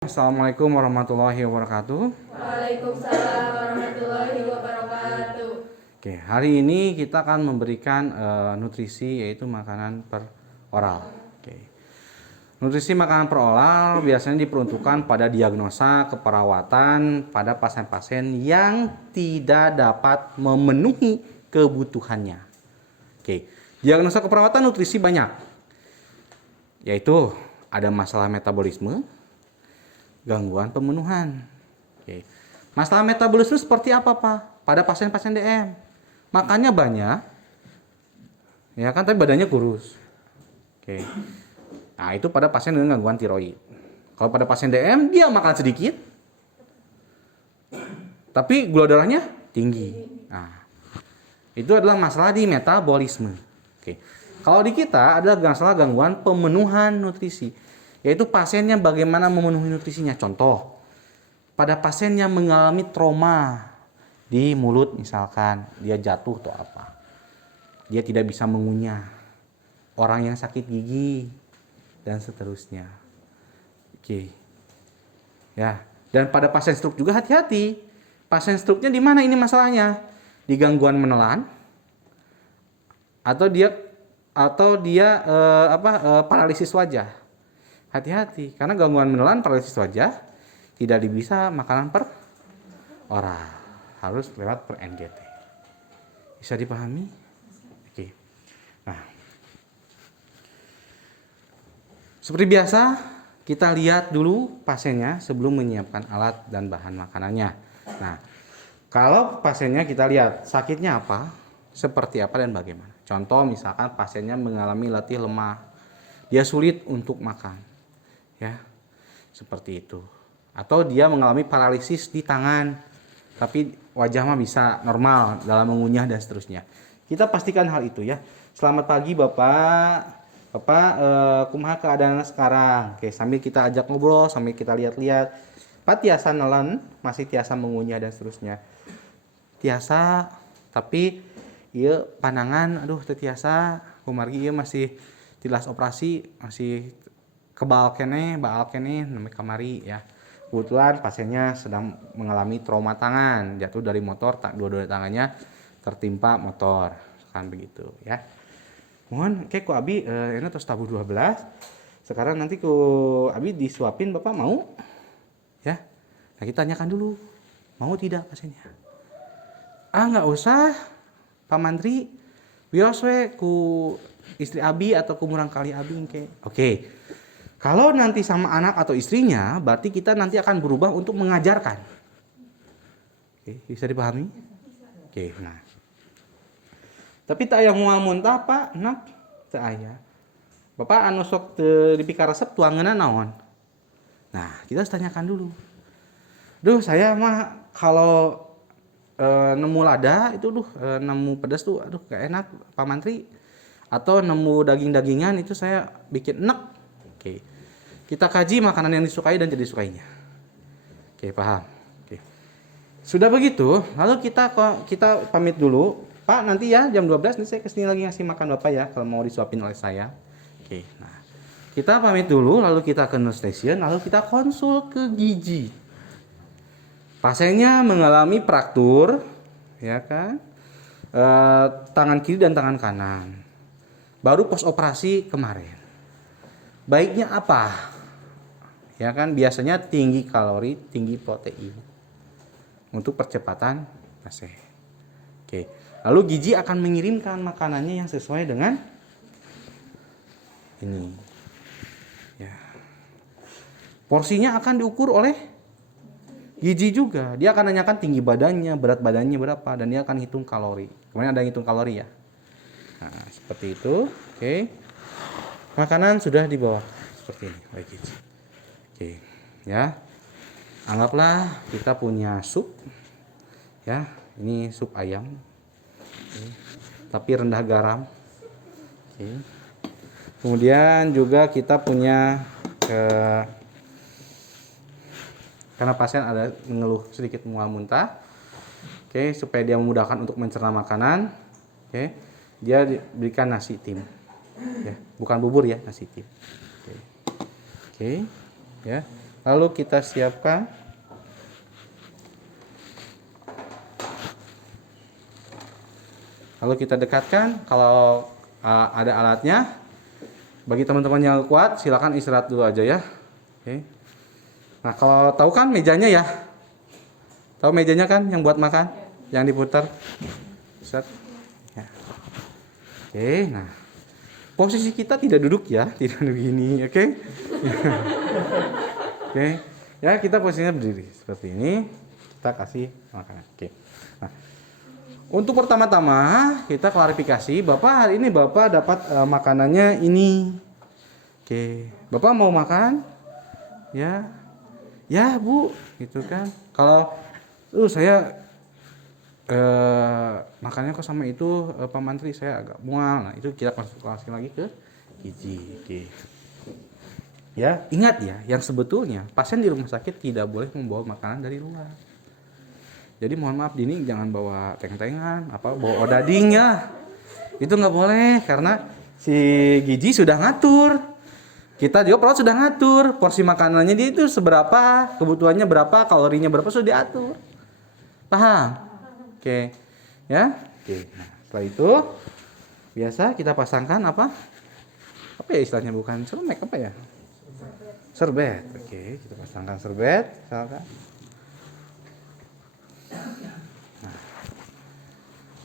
Assalamualaikum warahmatullahi wabarakatuh. Waalaikumsalam warahmatullahi wabarakatuh. Oke, hari ini kita akan memberikan nutrisi, yaitu makanan per oral. Oke. Nutrisi makanan per oral biasanya diperuntukkan pada diagnosa keperawatan pada pasien-pasien yang tidak dapat memenuhi kebutuhannya. Oke, diagnosa keperawatan nutrisi banyak, yaitu ada masalah metabolisme, gangguan pemenuhan. Oke. Masalah metabolisme seperti apa, Pak? Pada pasien-pasien DM. Makannya banyak, ya kan, tapi badannya kurus. Oke. Nah, itu pada pasien dengan gangguan tiroid. Kalau pada pasien DM, dia makan sedikit, tapi gula darahnya tinggi. Nah, itu adalah masalah di metabolisme. Oke. Kalau di kita adalah masalah gangguan pemenuhan nutrisi, yaitu pasiennya bagaimana memenuhi nutrisinya. Contoh, pada pasien yang mengalami trauma di mulut, misalkan dia jatuh atau apa, dia tidak bisa mengunyah, orang yang sakit gigi dan seterusnya. Oke, ya. Dan pada pasien stroke juga hati-hati. Pasien stroke-nya di mana ini masalahnya? Di gangguan menelan, atau dia paralisis wajah. Hati-hati, karena gangguan menelan, paralisis wajah tidak bisa makanan per oral, harus lewat per NGT. Bisa dipahami? Oke. Nah, seperti biasa kita lihat dulu pasiennya sebelum menyiapkan alat dan bahan makanannya. Nah, kalau pasiennya kita lihat sakitnya apa, seperti apa dan bagaimana. Contoh misalkan pasiennya mengalami letih lemah, dia sulit untuk makan. Ya, seperti itu. Atau dia mengalami paralisis di tangan, tapi wajah mah bisa normal dalam mengunyah dan seterusnya. Kita pastikan hal itu ya. Selamat pagi Bapak. Bapak, kumaha keadaan sekarang? Oke, sambil kita ajak ngobrol, sambil kita lihat-lihat. Pak tiasa nelen, masih tiasa mengunyah dan seterusnya. Tiasa, tapi ieu pandangan aduh teu tiasa, kumargi ieu masih tilas operasi, masih kebal kene, baal kene, namanya kamari ya. Kebetulan pasiennya sedang mengalami trauma tangan, jatuh dari motor, dua-dua tangannya tertimpa motor, kan begitu ya. Mohon kayak ku abi ini terus tabuh 12. Sekarang nanti ku abi disuapin, Bapak mau? Ya. Nah, kita tanyakan dulu. Mau tidak pasiennya? Ah, nggak usah, Pak Mantri. Bios we ku istri abi atau ku murang kali abi engke. Oke. Kalau nanti sama anak atau istrinya, berarti kita nanti akan berubah untuk mengajarkan. Oke, bisa dipahami? Oke, nah. Tapi tak aya moal muntah, Pak, nak, teu aya. Bapak anu sok teu dipika resep tuangeunna naon? Nah, kita harus tanyakan dulu. Duh, saya mah kalau nemu lada itu nemu pedas tuh aduh gak enak, Pak Mantri. Atau nemu daging-dagingan itu saya bikin enak. Oke. Kita kaji makanan yang disukai dan tidak disukainya. Oke, paham. Oke. Sudah begitu, lalu kita pamit dulu. Pak, nanti ya jam 12 nanti saya kesini lagi ngasih makan Bapak ya kalau mau disuapin oleh saya. Oke, nah. Kita pamit dulu, lalu kita ke nurse station, lalu kita konsul ke gizi. Pasiennya mengalami fraktur, ya kan? Tangan kiri dan tangan kanan. Baru pos operasi kemarin. Baiknya apa? Ya kan, biasanya tinggi kalori, tinggi protein untuk percepatan fase. Oke. Lalu gizi akan mengirimkan makanannya yang sesuai dengan ini. Ya. Porsinya akan diukur oleh gizi juga. Dia akan nanyakan tinggi badannya, berat badannya berapa, dan dia akan hitung kalori. Kemudian ada yang hitung kalori ya. Nah, seperti itu. Oke. Makanan sudah dibawa seperti ini oleh gizi. Oke, ya. Anggaplah kita punya sup. Ya, ini sup ayam. Oke. Tapi rendah garam. Oke. Kemudian juga kita punya karena pasien ada mengeluh sedikit mual muntah. Oke, supaya dia memudahkan untuk mencerna makanan. Oke. Dia diberikan nasi tim. Ya, bukan bubur ya, nasi tim. Oke. Ya. Lalu kita siapkan. Lalu kita dekatkan. Kalau ada alatnya. Bagi teman-teman yang kuat, silakan istirahat dulu aja ya. Oke. Nah, kalau tahu kan mejanya ya. Tahu mejanya kan yang buat makan? Yang diputar. Set. Ya. Oke, nah. Posisi kita tidak duduk ya, tidak begini, oke? Oke. Ya, kita posisinya berdiri seperti ini. Kita kasih makanan. Oke. Nah, untuk pertama-tama kita klarifikasi, Bapak hari ini Bapak dapat makanannya ini. Oke. Bapak mau makan? Ya. Ya, Bu, gitu kan. Kalau saya makannya kok sama itu Pak Mantri, saya agak mual. Nah, itu kita konsultasi lagi ke gizi. Oke. Ya, ingat ya, yang sebetulnya pasien di rumah sakit tidak boleh membawa makanan dari luar. Jadi mohon maaf, Dini jangan bawa teng-tengan, bawa odading ya. Itu nggak boleh karena si gizi sudah ngatur. Kita juga perawat sudah ngatur porsi makanannya dia itu seberapa, kebutuhannya berapa, kalorinya berapa sudah diatur. Paham? Oke, ya. Oke. Nah, setelah itu biasa kita pasangkan apa? Apa ya istilahnya, bukan serbet, apa ya? Serbet. Oke, kita pasangkan serbet, misalkan. Nah,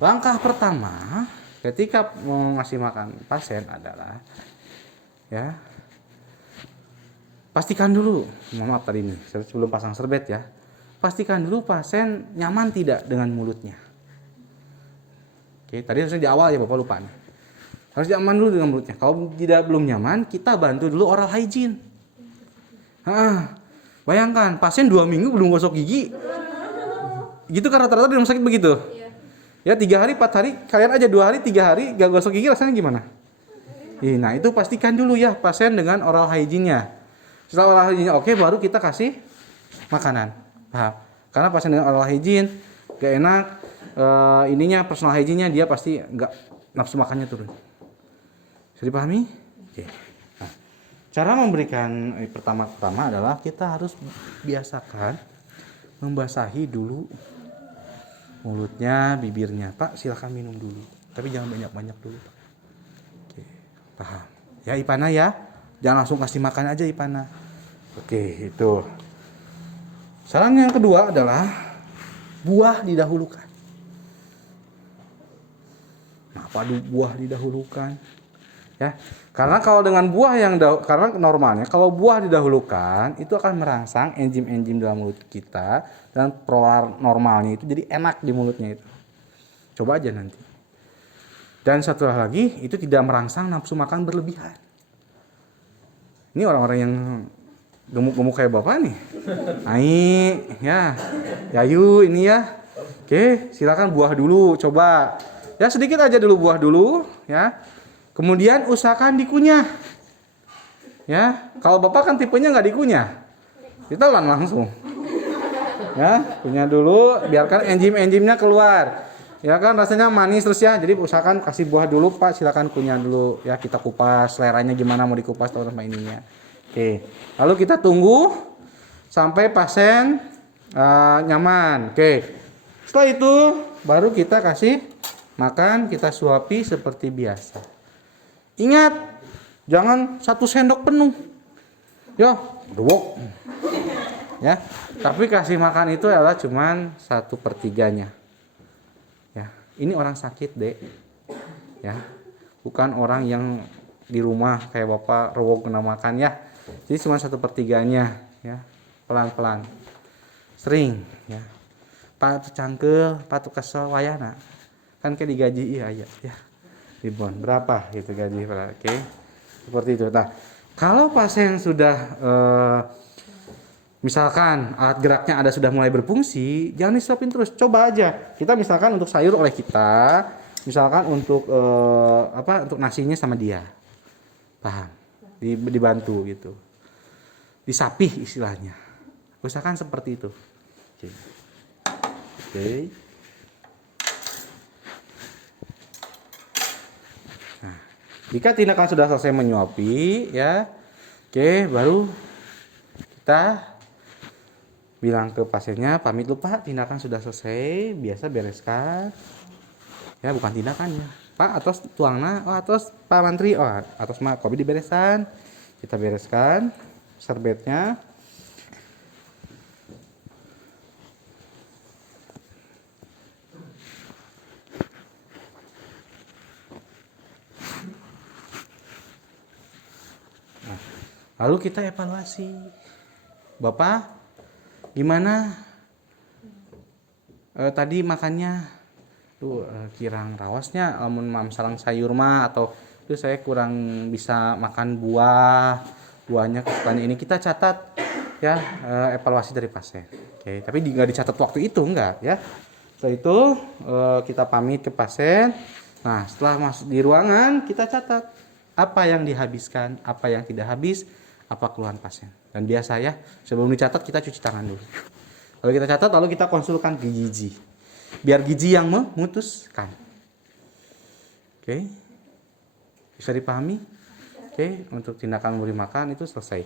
langkah pertama ketika mau ngasih makan pasien adalah ya pastikan dulu, maaf tadi nih sebelum pasang serbet ya. Pastikan dulu pasien nyaman tidak dengan mulutnya. Oke, tadi harusnya di awal ya Bapak lupa nih. Harus nyaman dulu dengan mulutnya. Kalau belum nyaman, kita bantu dulu oral hygiene. Bayangkan pasien 2 minggu belum gosok gigi. Gitu kan rata-rata di rumah sakit begitu. Ya 3 hari, 4 hari, kalian aja 2 hari, 3 hari gak gosok gigi rasanya gimana? Nah itu pastikan dulu ya pasien dengan oral hygiene-nya. Setelah oral hygiene oke, baru kita kasih makanan. Paham? Karena pasien dengan oral hygiene gak enak, personal hygiene-nya dia pasti gak nafsu makannya turun. Bisa dipahami? Oke. Nah, cara memberikan pertama-tama adalah kita harus biasakan membasahi dulu mulutnya, bibirnya. Pak, silakan minum dulu, tapi jangan banyak-banyak dulu, Pak. Oke, paham? Ya Ipana ya, jangan langsung kasih makan aja Ipana. Oke, itu. Saran yang kedua adalah buah didahulukan. Kenapa buah didahulukan? Ya, karena kalau dengan buah karena normalnya kalau buah didahulukan itu akan merangsang enzim-enzim dalam mulut kita dan prolar normalnya itu jadi enak di mulutnya itu. Coba aja nanti. Dan satu hal lagi, itu tidak merangsang nafsu makan berlebihan. Ini orang-orang yang gemuk-gemuk kayak Bapak nih. Ai, ya. Yayu ini ya. Oke, silakan buah dulu coba. Ya sedikit aja dulu buah dulu, ya. Kemudian usahakan dikunyah. Ya, kalau Bapak kan tipenya nggak dikunyah. Ditelan langsung. Ya, kunyah dulu, biarkan enzim-enzimnya keluar. Ya kan rasanya manis terus ya. Jadi usahakan kasih buah dulu, Pak. Silakan kunyah dulu. Ya, kita kupas seleranya gimana mau dikupas atau sama ininya. Oke. Lalu kita tunggu sampai pasien nyaman. Oke. Setelah itu baru kita kasih makan, kita suapi seperti biasa. Ingat, jangan 1 sendok penuh. Ya, dewok. Ya, tapi kasih makan itu adalah cuman 1/3-nya. Ya, ini orang sakit, Dek. Ya, bukan orang yang di rumah kayak Bapak rewok kena makan ya. Jadi cuma 1/3-nya, ya. Pelan-pelan. Sering, ya. Pak cangkel, Pak tu kesel wayana. Kan kayak digaji iya ya. Ribon berapa gitu gaji, oke. Seperti itu. Nah, kalau pasien sudah misalkan alat geraknya ada sudah mulai berfungsi, jangan disuapin terus. Coba aja. Kita misalkan untuk sayur oleh kita, misalkan untuk untuk nasinya sama dia. Paham? Dibantu gitu. Disapih istilahnya. Usahakan seperti itu. Oke. Nah, jika tindakan sudah selesai menyuapi, ya, oke, baru kita bilang ke pasiennya, pamit dulu Pak, tindakan sudah selesai, biasa bereskan. Ya bukan tindakannya. Pak, atos tuangna, oh atos Pak Mantri, oh atos mah kopi dibereskan. Kita bereskan serbetnya. Nah, lalu kita evaluasi. Bapak, gimana? Tadi makannya tuh kirang rawasnya, lamun mamsalang sayur mah atau itu saya kurang bisa makan buahnya kesukaannya ini kita catat ya, evaluasi dari pasien. Oke, tapi nggak dicatat waktu itu enggak ya. Setelah itu kita pamit ke pasien. Nah, setelah masuk di ruangan kita catat apa yang dihabiskan, apa yang tidak habis, apa keluhan pasien. Dan biasa ya, sebelum dicatat kita cuci tangan dulu. Lalu kita catat, lalu kita konsulkan ke gizi. Biar gizi yang memutuskan. Oke. Bisa dipahami? Oke, untuk tindakan memberi makan itu selesai.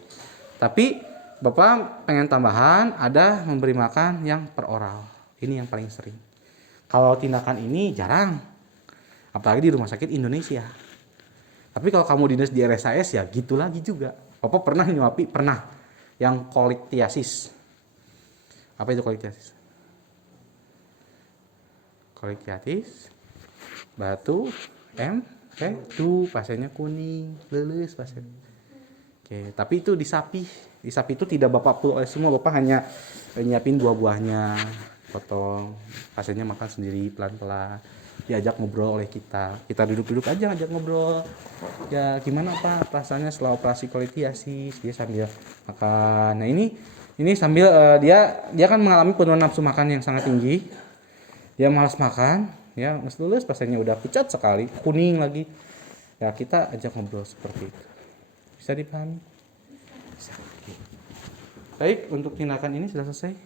Tapi Bapak pengen tambahan ada memberi makan yang per oral. Ini yang paling sering. Kalau tindakan ini jarang. Apalagi di rumah sakit Indonesia. Tapi kalau kamu dinas di RSAS ya gitu lagi juga. Bapak pernah nyuapi? Pernah. Yang koliktiasis. Apa itu koliktiasis? Koliktiasis, batu, tuh pasiennya kuning, leles pasien. Oke, tapi itu di sapi itu tidak Bapak perlu oleh semua, Bapak hanya nyiapin buah-buahnya, potong, pasiennya makan sendiri pelan-pelan, diajak ngobrol oleh kita duduk-duduk aja ajak ngobrol, ya gimana Pak rasanya setelah operasi koliktiasis, dia sambil makan. Nah ini sambil dia kan mengalami penurunan nafsu makan yang sangat tinggi. Dia malas makan, ya nggak lulus pasiennya udah pucat sekali, kuning lagi. Ya kita ajak ngobrol seperti itu. Bisa dipahami? Bisa. Baik, untuk tindakan ini sudah selesai.